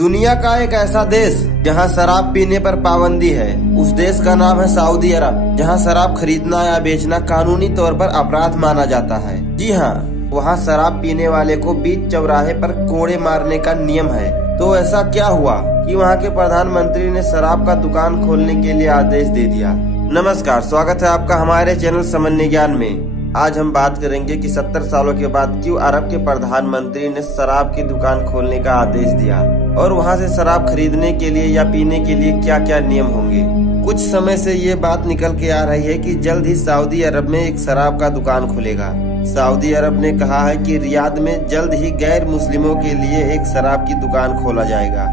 दुनिया का एक ऐसा देश जहां शराब पीने पर पाबंदी है। उस देश का नाम है सऊदी अरब, जहां शराब खरीदना या बेचना कानूनी तौर पर अपराध माना जाता है। जी हाँ, वहां शराब पीने वाले को बीच चौराहे पर कोड़े मारने का नियम है। तो ऐसा क्या हुआ कि वहां के प्रधानमंत्री ने शराब का दुकान खोलने के लिए आदेश दे दिया। नमस्कार, स्वागत है आपका हमारे चैनल सामान्य ज्ञान में। आज हम बात करेंगे कि 70 सालों के बाद क्यों अरब के प्रधानमंत्री ने शराब की दुकान खोलने का आदेश दिया और वहां से शराब खरीदने के लिए या पीने के लिए क्या क्या नियम होंगे। कुछ समय से ये बात निकल के आ रही है कि जल्द ही सऊदी अरब में एक शराब का दुकान खुलेगा। सऊदी अरब ने कहा है कि रियाद में जल्द ही गैर मुस्लिमों के लिए एक शराब की दुकान खोला जाएगा।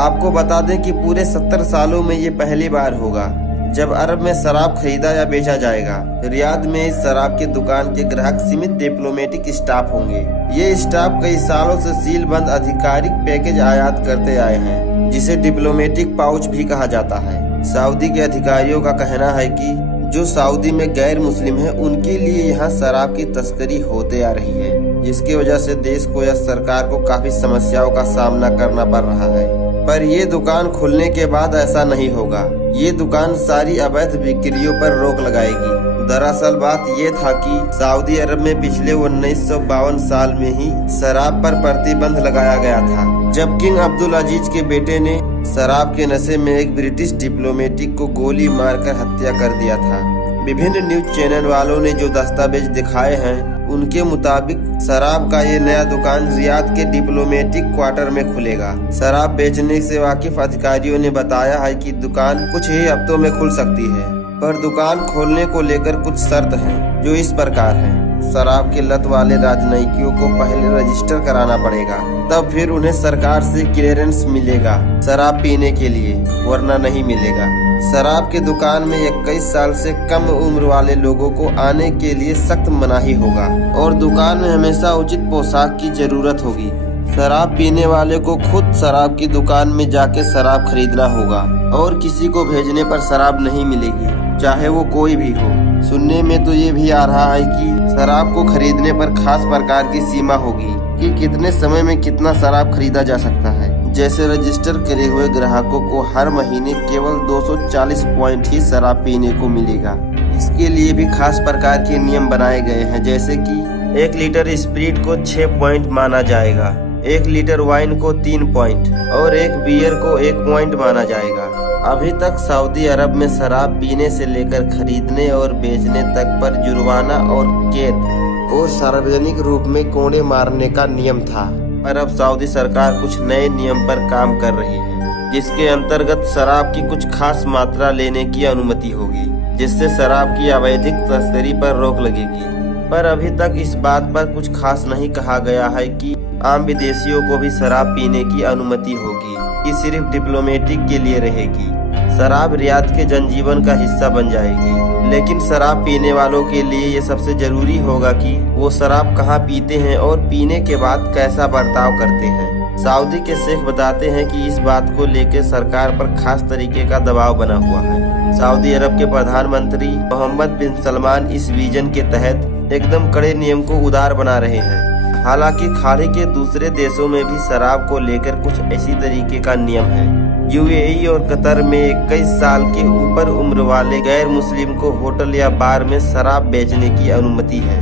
आपको बता दें कि पूरे 70 सालों में ये पहली बार होगा जब अरब में शराब खरीदा या बेचा जाएगा। रियाद में इस शराब की दुकान के ग्राहक सीमित डिप्लोमेटिक स्टाफ होंगे। ये स्टाफ कई सालों से सीलबंद आधिकारिक पैकेज आयात करते आए हैं, जिसे डिप्लोमेटिक पाउच भी कहा जाता है। सऊदी के अधिकारियों का कहना है कि जो सऊदी में गैर मुस्लिम है उनके लिए यहाँ शराब की तस्करी होते आ रही है, जिसकी वजह से देश को या सरकार को काफी समस्याओं का सामना करना पड़ रहा है। पर ये दुकान खुलने के बाद ऐसा नहीं होगा। ये दुकान सारी अवैध बिक्रियों पर रोक लगाएगी। दरअसल बात ये था कि सऊदी अरब में पिछले 1952 साल में ही शराब पर प्रतिबंध लगाया गया था, जब किंग अब्दुल अजीज के बेटे ने शराब के नशे में एक ब्रिटिश डिप्लोमेटिक को गोली मारकर हत्या कर दिया था। विभिन्न न्यूज चैनल वालों ने जो दस्तावेज दिखाए हैं उनके मुताबिक शराब का ये नया दुकान रियाद के डिप्लोमेटिक क्वार्टर में खुलेगा। शराब बेचने से वाकिफ अधिकारियों ने बताया है कि दुकान कुछ ही हफ्तों में खुल सकती है, पर दुकान खोलने को लेकर कुछ शर्त हैं, जो इस प्रकार हैं। शराब के लत वाले राजनयिकियों को पहले रजिस्टर कराना पड़ेगा, तब फिर उन्हें सरकार से क्लियरेंस मिलेगा शराब पीने के लिए, वरना नहीं मिलेगा। शराब की दुकान में 21 साल से कम उम्र वाले लोगों को आने के लिए सख्त मनाही होगा और दुकान में हमेशा उचित पोशाक की जरूरत होगी। शराब पीने वाले को खुद शराब की दुकान में जाके शराब खरीदना होगा और किसी को भेजने पर शराब नहीं मिलेगी, चाहे वो कोई भी हो। सुनने में तो ये भी आ रहा है कि शराब को खरीदने पर खास प्रकार की सीमा होगी कि कितने समय में कितना शराब खरीदा जा सकता है। जैसे रजिस्टर करे हुए ग्राहकों को हर महीने केवल 240 पॉइंट ही शराब पीने को मिलेगा। इसके लिए भी खास प्रकार के नियम बनाए गए हैं, जैसे कि 1 लीटर स्प्रिट को 6 पॉइंट माना जाएगा, 1 लीटर वाइन को 3 पॉइंट और 1 बियर को 1 पॉइंट माना जाएगा। अभी तक सऊदी अरब में शराब पीने से लेकर खरीदने और बेचने तक पर जुर्माना और कैद और सार्वजनिक रूप में कोड़े मारने का नियम था, पर अब सऊदी सरकार कुछ नए नियम पर काम कर रही है, जिसके अंतर्गत शराब की कुछ खास मात्रा लेने की अनुमति होगी, जिससे शराब की अवैध तस्करी पर रोक लगेगी। पर अभी तक इस बात पर कुछ खास नहीं कहा गया है कि आम विदेशियों को भी शराब पीने की अनुमति होगी कि सिर्फ डिप्लोमेटिक के लिए रहेगी। शराब रियाद के जनजीवन का हिस्सा बन जाएगी, लेकिन शराब पीने वालों के लिए ये सबसे जरूरी होगा कि वो शराब कहाँ पीते हैं और पीने के बाद कैसा बर्ताव करते हैं। सऊदी के शेख बताते हैं कि इस बात को लेकर सरकार पर खास तरीके का दबाव बना हुआ है। सऊदी अरब के प्रधानमंत्री मोहम्मद बिन सलमान इस विजन के तहत एकदम कड़े नियम को उदार बना रहे हैं। हालांकि खाड़ी के दूसरे देशों में भी शराब को लेकर कुछ इसी तरीके का नियम है। यूएई और कतर में 21 साल के ऊपर उम्र वाले गैर मुस्लिम को होटल या बार में शराब बेचने की अनुमति है,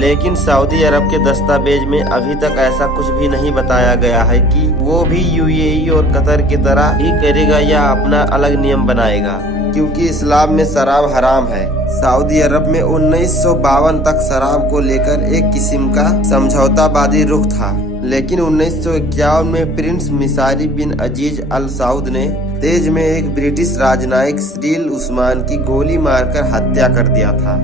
लेकिन सऊदी अरब के दस्तावेज में अभी तक ऐसा कुछ भी नहीं बताया गया है कि वो भी यूएई और कतर की तरह ही करेगा या अपना अलग नियम बनाएगा, क्योंकि इस्लाम में शराब हराम है। सऊदी अरब में 1952 तक शराब को लेकर एक किस्म का समझौतावादी रुख था, लेकिन 1951 में प्रिंस मिसारी बिन अजीज अल सऊद ने तेज में एक ब्रिटिश राजनयिक श्रील उस्मान की गोली मारकर हत्या कर दिया था।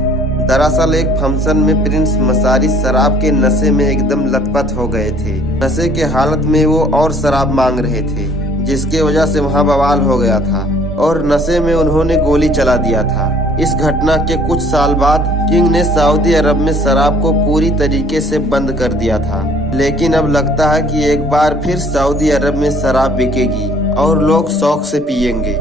दरअसल एक फंक्शन में प्रिंस मिसारी शराब के नशे में एकदम लथपथ हो गए थे। नशे के हालत में वो और शराब मांग रहे थे, जिसके वजह से वहाँ बवाल हो गया था और नशे में उन्होंने गोली चला दिया था। इस घटना के कुछ साल बाद किंग ने सऊदी अरब में शराब को पूरी तरीके से बंद कर दिया था, लेकिन अब लगता है कि एक बार फिर सऊदी अरब में शराब बिकेगी और लोग शौक से पिएंगे।